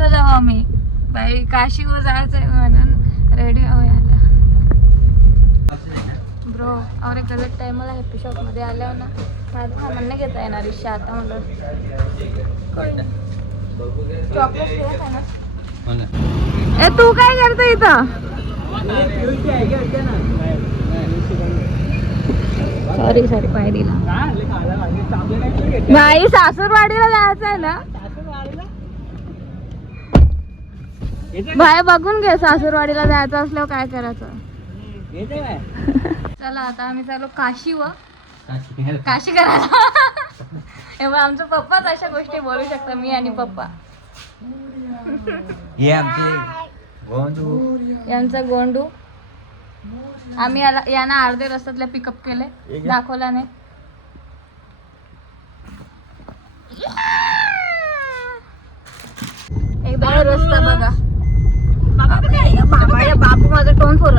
काशीवर जाऊ आम्ही. बाई काशीवर जायचंय म्हणून रेडी आहोत ब्रो. और गलत टाइमला हॅपी शॉप मध्ये आल्यावर ना माझं सामान नाही घेता येणार रिक्षा. आता म्हणलं चॉकलेट घेत आहे ना. तू काय करतो इथं? सॉरी सॉरी पायरीला. बाई सासूरवाडीला जायचं आहे ना. बाय बघून घे सासूरवाडीला जायचं असल्यावर काय करायचं. चला आता आम्ही चालू काशी करायला. एव्हा आमचे पप्पाच अशा गोष्टी बोलू शकता. मी आणि पप्पा. हे आमचे गोंडू. यांचा गोंडू. आम्ही यांना अर्धे रस्त्यातल्या पिकअप केले. दाखवला नाही. एकदा रस्ता बघा. बाबू माझं टोन फोरल.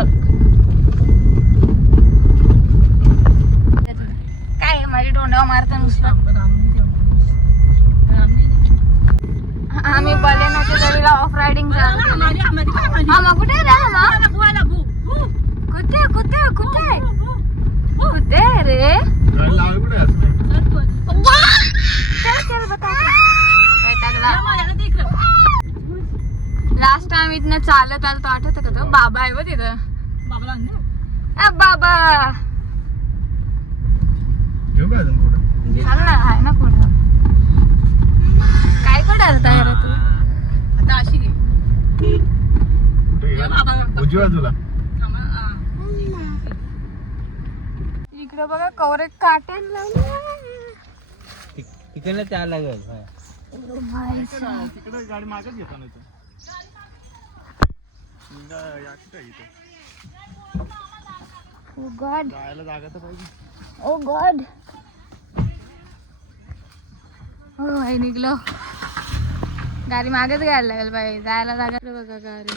काय माझ्या तोंडावर मारता नुसतं. आम्ही बलेनोच्या जरीला ऑफ रायडिंग चालू केलं. मग कुठे रे? कुठे कुठे कुठे कुठे रे? लास्ट टाइम इथनं चालत आलं तो आठवत का? तो बाबा आहे बघ तिथं. बाबा आहे ना कोण? काय कोण आलता रे तू? आता अशी इकडे बघा कवरे काटे तिकडे त्या लागेल. तिकडे गाडी मागच घेता नाही. ओ गॉड. जायला जागा तर पाहिजे. ओ गॉड. हो आई निघलो. गाडी मागेच घ्यायला लागेल बाई. जायला जागा बघा. गाडी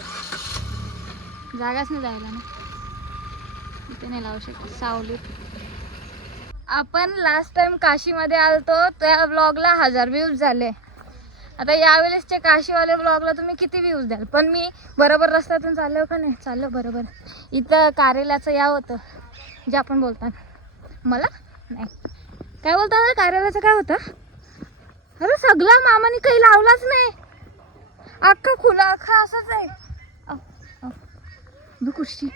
जागाच नाही जायला ना. इथे नाही लावू शकत सावलीत. आपण लास्ट टाइम काशीमध्ये आलतो त्या ब्लॉगला 1000 व्ह्यूज झाले. आता यावेळेसच्या काशीवाले ब्लॉगला तुम्ही किती व्ह्यूज द्याल? पण मी बरोबर रस्त्यातून चाललो का नाही? चाललो बरोबर. इथं कार्यालयाचं या होतं जे आपण बोलतात. मला नाही काय बोलतात कार्यालयाचं काय होतं? अरे सगळा मामाने काही लावलाच नाही. अख्खा खुला अख्खा असंच आहे. खुशी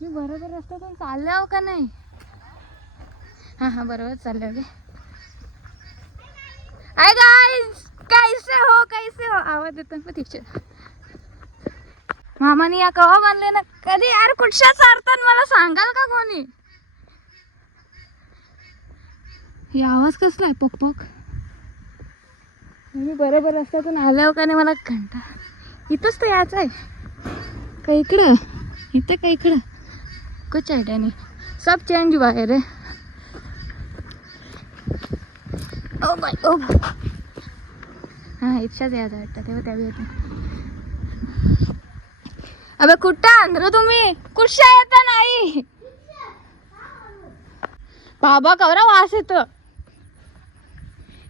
मी बरोबर रस्त्यातून चालले आहो का नाही? हां बरोबर चालले. ओके हाय गाइस, कैसे हो? आवाज येतो ना तिथे. मामाने या कवा बांधले ना कधी? यार कुठच्या चारतात मला सांगाल का कोणी? हे आवाज कसला आहे? पक पक. मी बरोबर रस्त्यातून आल्यावर का नाही मला घंटा. इथंच तर यायचं आहे का इकडं? इथं का इकडं? कुछ आयडिया नाही. सब चेंज हुआ है रे. ओ बाय ओ बाय. हां इच्छाच यायचं वाटतं तेव्हा त्यावेळी होतं. अबे कुठं आंध्र तुम्ही? कुठच्या येता नाही? बाबा कवरा वास येतो.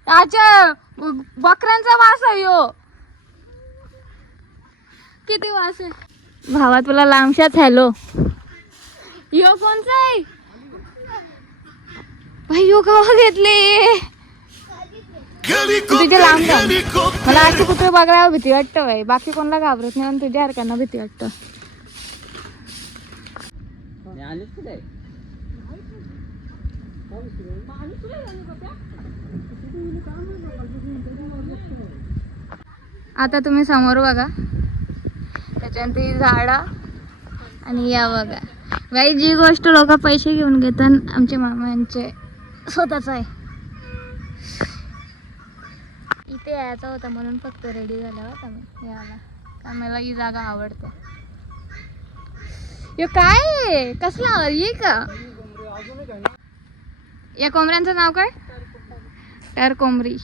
अच्छा बकऱ्यांचा वास आहे यो. किती वास आहे भावा तुला लांबशाच. हॅलो यो कोणचा आहे भाई? यो कवा घेतले तुझे लांब जाऊ. मला अशी कुठे बघायला भीती वाटतं बाई. बाकी कोणाला घाबरत नाही पण तुझ्या हरकांना भीती वाटतं. आता तुम्ही समोर बघा त्याच्यानंतर ही झाडा आणि या बघा बाई. जी गोष्ट लोक पैसे घेऊन घेतात आमचे मामांचे स्वतःच आहे. इथे यायचा होता म्हणून फक्त रेडी झाला होता मी यायला. का मला ही जागा आवडते. यो काय आहे? कसला ये का? या कोंबड्यांचं नाव काय? तर कोंबडी.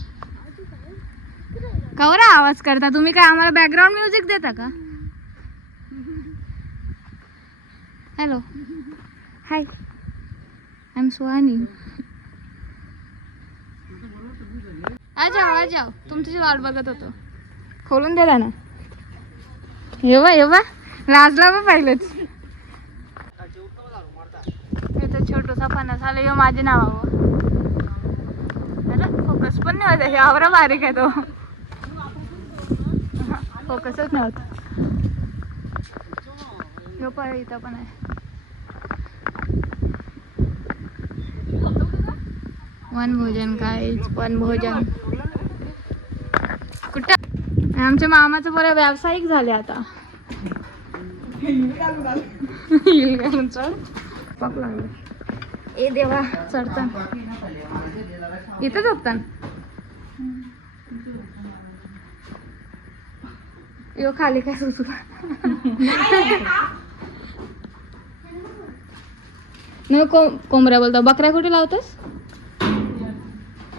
कवरा आवाज करता तुम्ही? काय आम्हाला बॅकग्राऊंड म्युझिक देता का? Hello hi I am Suhani. आ जाओ तुमची वाट बघत होतो. खोलून दिला ना. येवा लाजला पण पाहिलंच. इथं छोटूसा फणस आला. यो माझे नावावर. अरे फोकस पण नाही होत. आवरा बारीक आहे तो. फोकसच नव्हता. यो पण इथं पण आहे. वनभोजन काय वनभोजन कुठं. आमच्या मामाचं बरं व्यावसायिक झाले आता. ए देवा चढता इथं झोपता. यो खाली काय सुचू. नाही कोंबड्या बोलता. बकऱ्या कुठे लावतस.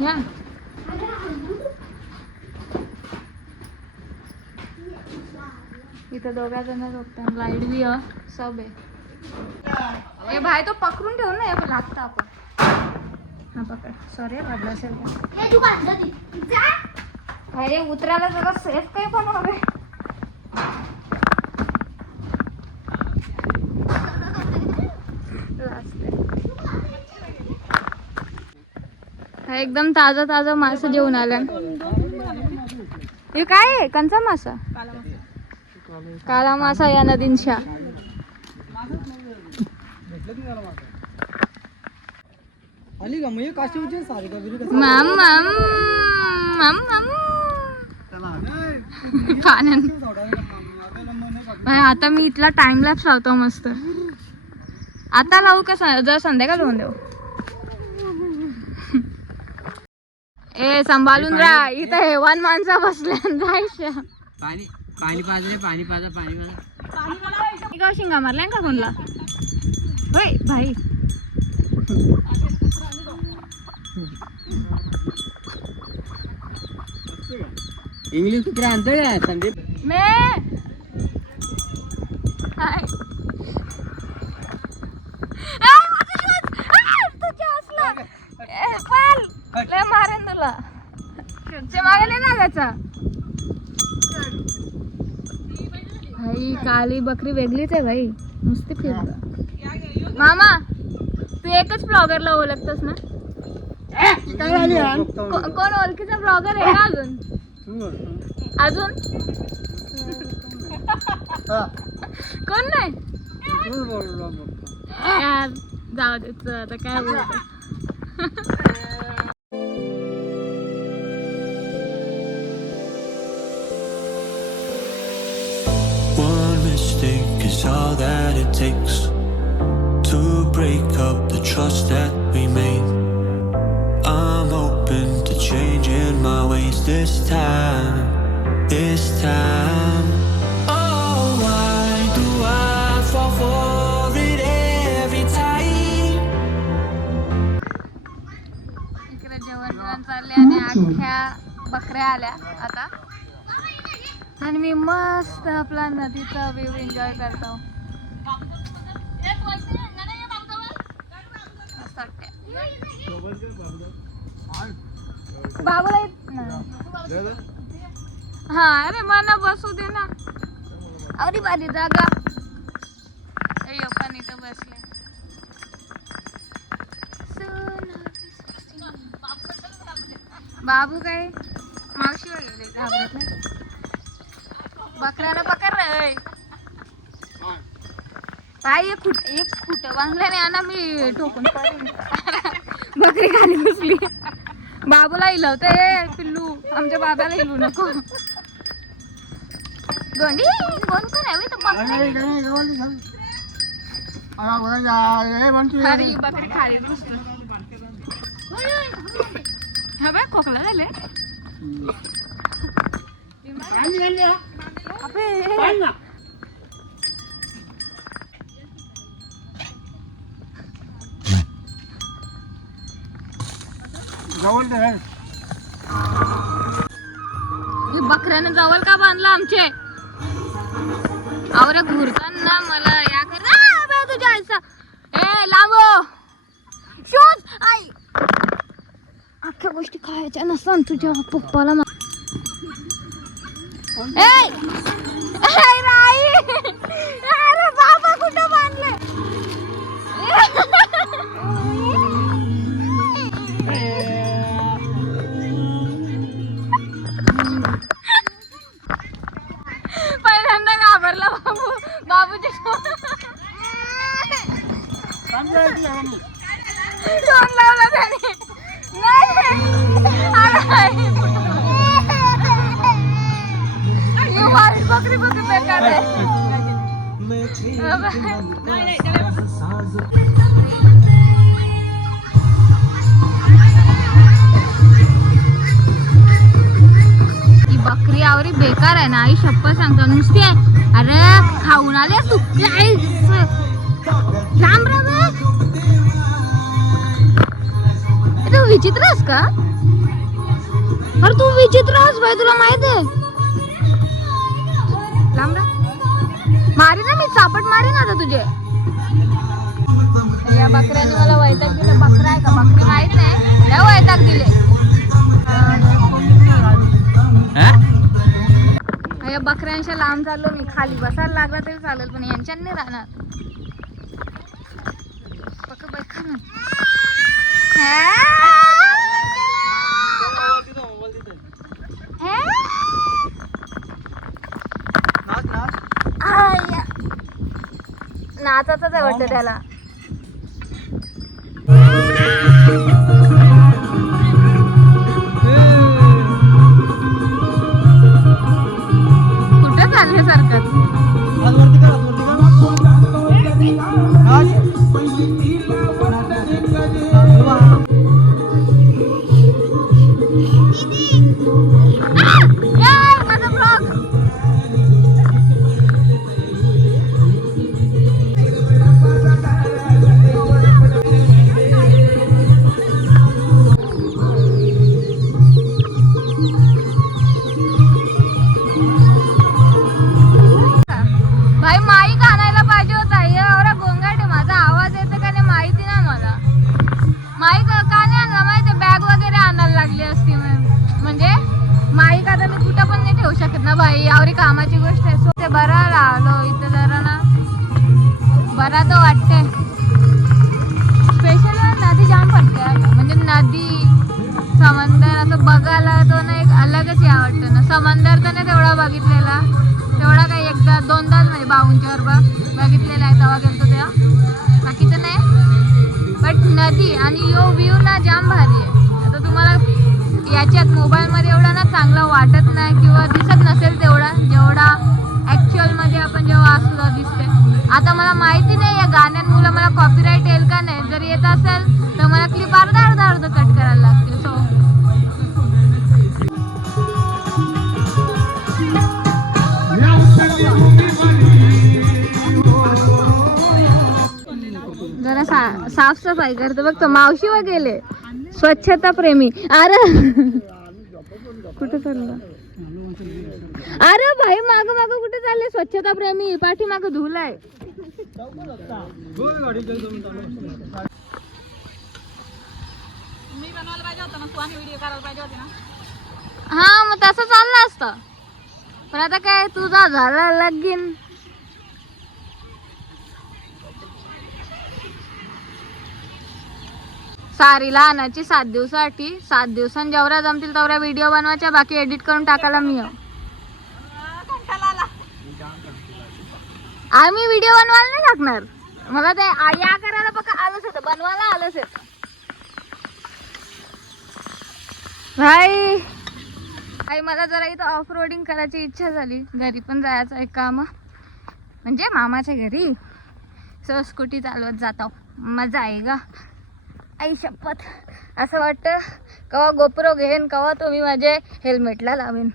या इथं दोघा जण झोपतात. लाईट बी सब आहे. भाई तो पकडून ठेवून ना. हे लागतं आपण. हा पकड. सॉरी वाटलं असेल अरे उतरायला जरा सेफ काही पण हवे. एकदम ताजा ताजा मासा जेवून आला. हे काय आहे. कंचा मासा. काला मासा या नदींच्या. आता मी इथला टाइम लॅप्स लावतो मस्त. आता लावू का जर संध्याकाळ लावून देऊ. ए सांभाळून राहा. इथं हेवान माणसा बसल्या जायचं. पाणी पाजा. शिंगा मारल्या का कोणला. होय भाई. इंग्लिश कुत्रा आणतो का संदीप. मारेन तुला. मागे लागायचा. भाई काली बकरी वेगळीच आहे भाई. नुसती फिरत. मामा तू एकच ब्लॉगरला ओळखतोस ना. कोण ओळखीचा ब्लॉगर आहे का अजून कोण नाही. यार जाऊ दे आता काय बोलतो. Is all that it takes to break up the trust that we made. I'm open to changing my ways this time. Oh, why do I fall for it every time? इकडे जेवण चालले आणि अख्ख्या बकऱ्या आल्या आता. आणि मी मस्त आपला नदीचा व्ह्यू एन्जॉय करतो. बाबूला हा अरे मला बसू दे ना. अरे बारी जागा. पण इथं बसले. बाबू काय मावशी वगैरे घाबरत नाही. बकऱ्याला पकड रे. काय एक खुट बांधल्याने आणा मी ठोकून पडेन. बकरी खाली बसली. बाबूला हिलवते. पिल्लू आमच्या बाबाला हिलू नको. गोंडी कोण कोण आहे अरे बकरी खाली बसली. हा बाय खोकला झाले. बकऱ्यानं जवळ का बांधला आमचे. आवरे घुरताना मला या कर तुझ्या आईचा. ए लांबो शूज आई. अख्ख्या गोष्टी खायच्या नसतात तुझ्या पप्पाला. अरे बाबा कुठं बांधले? पहिल्यांदा घाबरला बाबू. बाबूचे तोंड लावलं त्याने. बकरी बकरी बेकार आहे. ही बकरी आवरी बेकार आहे ना आई, शप्पथ सांगतो. नुसती आहे. अरे खाऊन आले तू काय लांब रे. तू विचित्र आहेस का? अरे तू विचित्र आहेस भाई, तुला माहित आहे. लांब रे. मारी ना मी, चापट मारी ना आता तुझे. या बकऱ्याने मला वैताग दिलं. बकरा आहे का बकरी माहित नाही, लय वैताग दिले. या बकऱ्यांच्या लांब चाललो मी. खाली बसायला लागला तरी चालेल, पण यांच्या नाही राहणार. पक्क बैठा ना. नाचाच आहे वाटतं त्याला. कुठं चालल्यासारखं. कामाची गोष्ट आहे. सो ते बरा आलो इथं जरा ना बरा तो वाटते. स्पेशल नदी जाम पडते, म्हणजे नदी समंदर असं बघायला तो ना एक अलगच या वाटतं ना. समंदर तर नाही तेवढा बघितलेला, तेवढा काही एकदा दोनदाच म्हणजे बाहूंच्या वर बघितलेला आहे तेव्हा गेलतो तेव्हा, बाकीचं नाही. बट नदी आणि यो व्ह्यू ना जाम भारी आहे. आता तुम्हाला याच्यात मोबाईलमध्ये एवढा ना चांगला वाटत नाही किंवा दिसत नसेल तेवढा, जेवढा ॲक्च्युअलमध्ये आपण जेव्हा असलो दिसते. आता मला माहिती नाही या गाण्यांमुळे मला कॉपीराईट येईल का नाही. जर येत असेल तर मला क्लिप अर्धा कट करायला लागते. सो जरा साफसफाई करतो बघ तो. मावशी व गेले स्वच्छता प्रेमी. अरे कुठे चालला? अरे भाई माग माग कुठे चालले? स्वच्छता प्रेमी पाठी माग धुलाय. हा मग तसं चाललं असतं, पण आता काय तुझा झाला लगीन. सारीला आणायची 7 दिवसासाठी. 7 दिवसांनी जेवढ्या जमतील तेवढ्या व्हिडिओ बनवायच्या, बाकी एडिट करून टाकायला मी. आम्ही व्हिडिओ बनवायला नाही लागणार. मला ते या करायला बघा आलंच होतं, बनवायला आलंच येतं भाई. आई मला जरा इथं ऑफ रोडिंग करायची इच्छा झाली. घरी पण जायचं आहे काम, म्हणजे मामाच्या घरी. सो स्कूटी चालवत जातो, मजा आहे का आई शपथ. असं वाटतं कवा गोप्रो घेईन, कवा तुम्ही माझे हेल्मेटला लावेन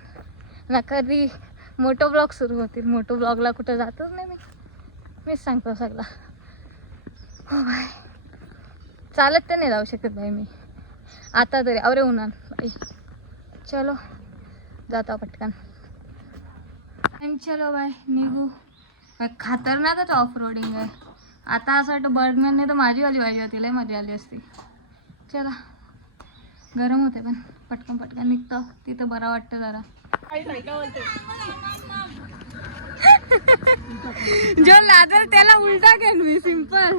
ना. कधी मोटो ब्लॉग सुरू होतील. मोटो ब्लॉगला कुठं जातच नाही मीच सांगतो सगळा. हो बाय, चालत तर नाही जाऊ शकत बाई मी आता तरी. अरे उन्हान बाई. चलो जाता पटकन. चलो बाय निघू. खतरनाकच ऑफ रोडिंग आहे. आता असं वाटतं बर्गमॅनने तर माझी वाली होती, लय मजा आली असती. चला गरम होते पण पटकन निघतं, तिथं बरं वाटतं जरा. जो लादल त्याला उलटा घेन मी सिंपल.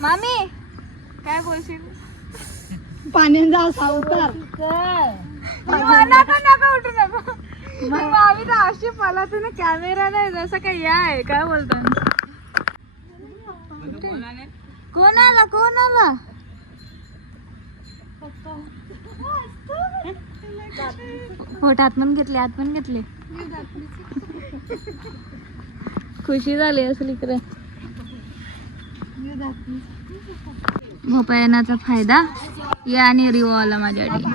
मामी काय बोलशील? पाण्यात जाऊ सावकार नका उठू नका. मामी तर अशी मला तुला कॅमेरा नाही जसं काही आहे. काय बोलतो कोण आला कोण आला? होट आत पण घेतले खुशी झाली असेल इकडे. भोपळा येण्याचा फायदा या आणि रिओ आला माझ्यासाठी.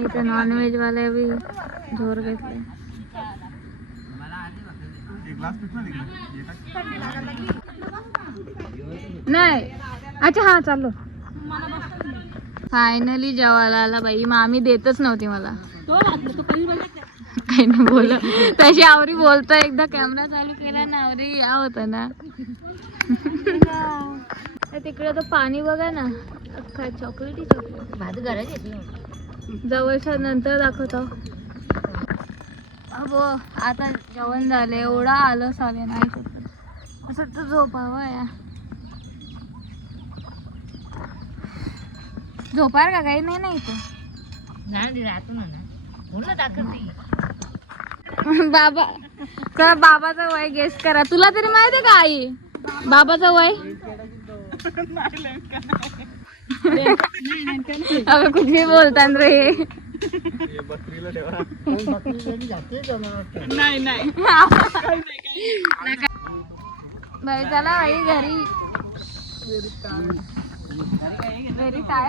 इथं नॉनव्हेज वाले बी जोर घेतले. नाही अच्छा हा चाललो. फायनली जेवायला आला बाई. मामी देतच नव्हती मला. काही नाही बोल तशी आवरी बोलतो. एकदा कॅमेरा चालू केला ना आवरी या होता ना. तिकडे तर पाणी बघा ना अख्खा चॉकलेटी जवळच्या नंतर दाखवतो. अबो आता जेवण झाले. एवढा आलस आले नाही असं तर झोपावं या. झोपार का काही नाही ना इथं. बाबा तर बाबाचं वय गेस करा. तुला तरी माहिती का आई बाबाचं वय? अबे कुछ भी बोलता रे. भाई चला भाई घरी. घरी काय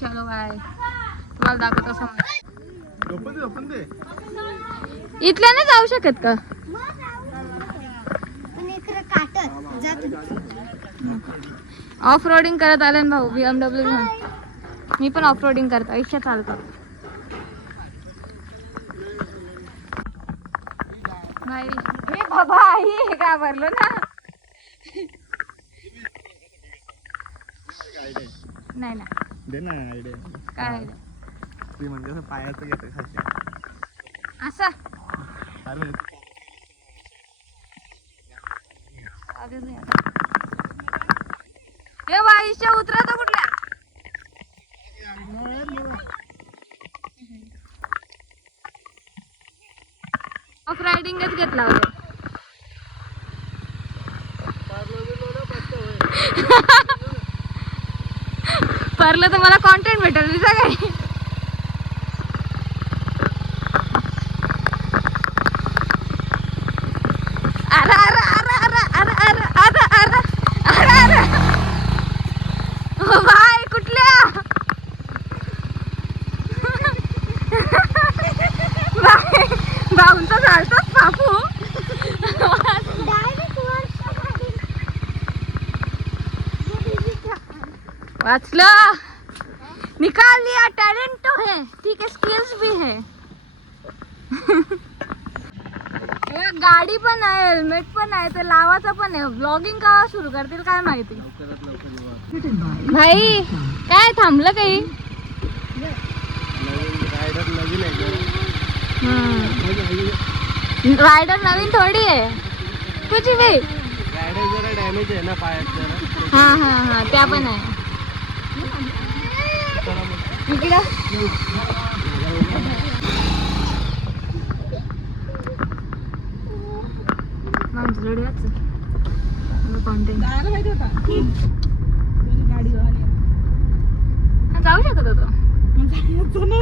चलो बाय. तुम्हाला दाखवतो समज. इथल्या नाही जाऊ शकत का? ऑफ रोडिंग करत आले ना भाऊ BMW घेऊन. मी पण ऑफ रोडिंग करतो. इच्छा चालतो भाई. हे बाबा आई घाबरलो ना. नाही ना दे ना आयडिया काय ती म्हणजे असं पायाचं घेतं खाली असं अरे हे बाईच्या उतरतो कुठल्या? ऑफ रायडिंगच घेतला होता. परलं तर मला कॉन्टेंट भेटेल दिसा काय. अरे अरे अरे अरे अरे अरे अरे अरे अरे अरे बाय कुठल्या भाऊंचा झाडताच बापू. वाचलं. निकाल लिया. टैलेंट तो है ठीक है स्किल्स भी है. गाडी पण आहे हेल्मेट पण आहे ते लावायचं पण आहे. ब्लॉगिंग का सुरू करतील काय माहिती. भाई काय थांबलं काही? रायडर नवीन थोडी आहे कुछ भी. रायडर जरा डॅमेज आहे ना पायात जरा. हा हा हा त्या पण आहे. इकडं कॉन्टेंट जाऊ शकत होतो.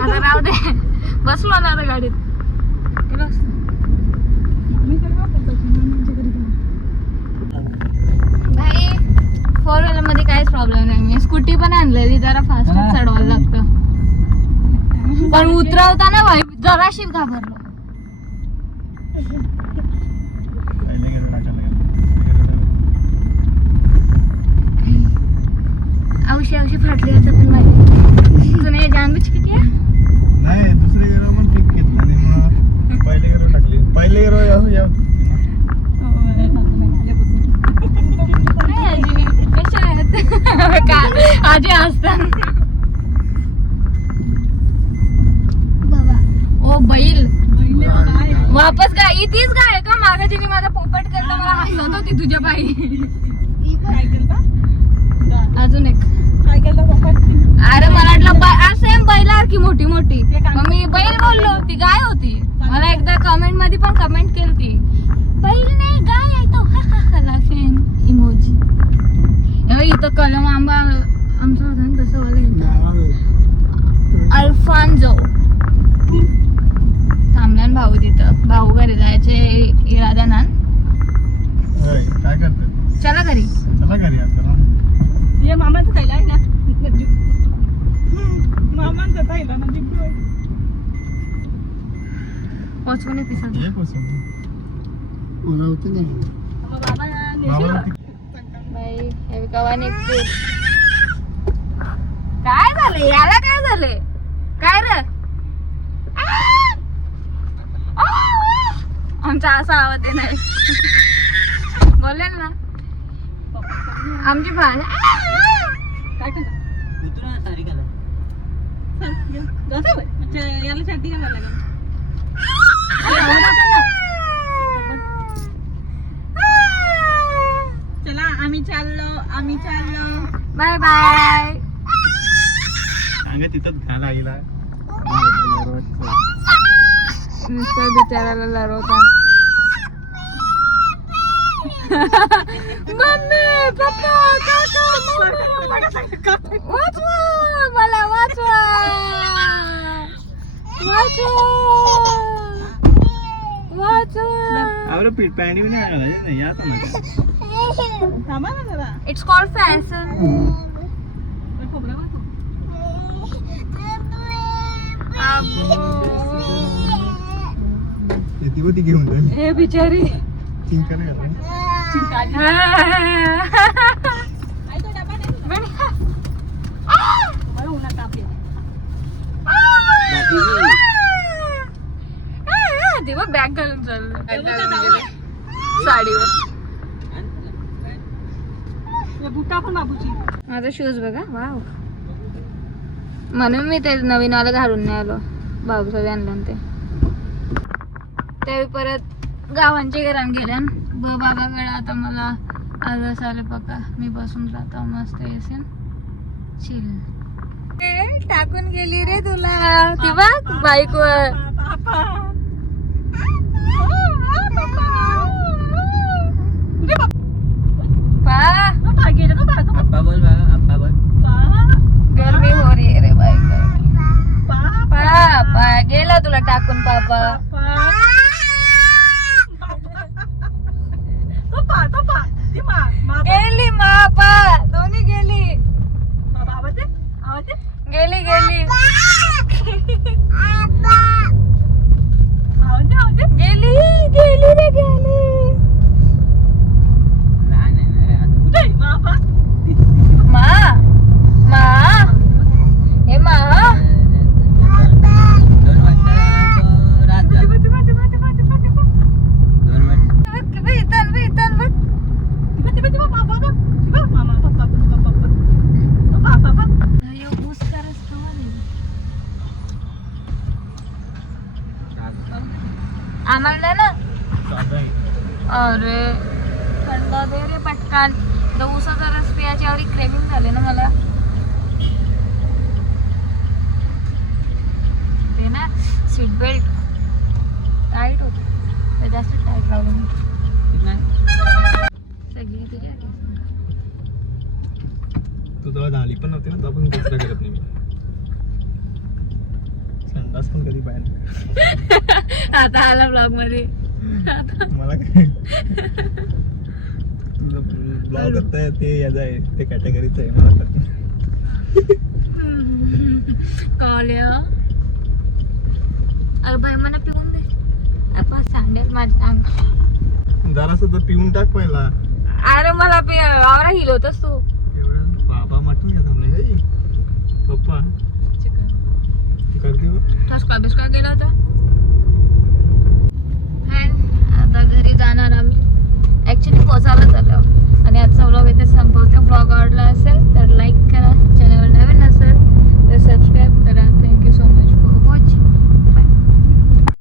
आता राहू दे. बसलो ना आता गाडीत. भाई 4 व्हीलर मध्ये काहीच प्रॉब्लेम नाही. मी स्कूटी पण आणलेली जरा फास्ट चढवायला लागतं. पण उतरवताना भाई जराशी घाबरलो. औशी फाटली आता पण माहिती तुला जानबूज किती आहे नाही दुसरे गेरो पण पीक घेतलं आणि मग पहिले गेरो टाकली पहिले गेरो या आजी कशा आहेत का आजी असतात ओ बैल वापस काय तीच काय का मागाची मी माझा पोपट करता मला हसत होती तुझ्या बाई अजून एक अरे मला वाटलं सेम बैलासारखी मोठी मोठी मग मी बैल बोललो होती गाय होती मला एकदा कमेंट मध्ये पण कमेंट केली ती बैल नाही गाय आहे तो लाफेन इमोजी इथं कलम आंबा आमचं होतं ना तसं वाला अल्फान्जो थांबल्यान भाऊ तिथं भाऊ घरी जायचे इराद्यानं काय करते चला घरी चला घरी आता हे मामाचं खायला आहे ना मामांचं खायला ना जिंकू पोचवून एपिसोड ये कसं मला होती नाही बाई हे कवा निघते काय झालं याला काय झालंय काय रे आमचा असा आवाज आहे नाही बोलेल ना आमची भाषा काय करणार याला चड्डी घालायला लागेल चला आम्ही चाललो बाय बाय सांगा तिथंच घाला आईला नुसतं बिचारायला लढवतात मम्मी पप्पा काका वाचवा मला वाचवा अरे पीठ पॅन्ट भी नाही घालायचं नाही या थांबा ना जरा इट्स कॉल्ड फॅशन ती होती घेऊन जाईल हे बिचारी चिंका नाही घाला देवा बॅग घालून चाललं साडीवर बुटा पण बाबूची माझा शूज बघा वाव म्हणून मी ते नवीन वाला घालून नाही आलो बाबूसाहेब आणलं ते त्यावेळी परत गावांच्या घरान गेल्या बाबाकडे आता मला आजच आले बघा मी बसून राहतो मस्त येसेन चिल टाकून गेली रे तुला ती बघ बाईकवर गर्मी हो रही है रे बाई पापा गेला तुला टाकून पापा गेली मापा दोन्ही गेली गेली गेली गेली गेली रे गेली मा मा हे मा आम्हाला ना अरे थंड दे रे पटकन ऊसाचा रस पियाची एवढी क्रेविंग झाली ना मला ते ना सीट बेल्ट टाईट होते जास्त टाईट लावलं मी सगळी तुझ्या तू तेव्हा झाली पण नव्हती ना तेव्हा पण कचरा करत नाही मी संडास पण कधी बाहेर आता आला ब्लॉग मध्ये मला काय तुझं ब्लॉग ते याचं आहे ते कॅटेगरीचं आहे मला कॉल्या अरे भाई मला पिऊन दे आपण सांडेल माझ्या अंग जरासं तर पिऊन टाक पहिला अरे मला आवरा हिल होतस तू एवढं बाबा म्हटलं का पप्पा चिकन ती करते बघ. ठसका बिस्का केला होता. आता घरी जाणार आम्ही. ॲक्च्युली पोचायला झालं आणि आजचा व्लॉग इथे संपवते. व्लॉग आवडला असेल तर लाईक करा,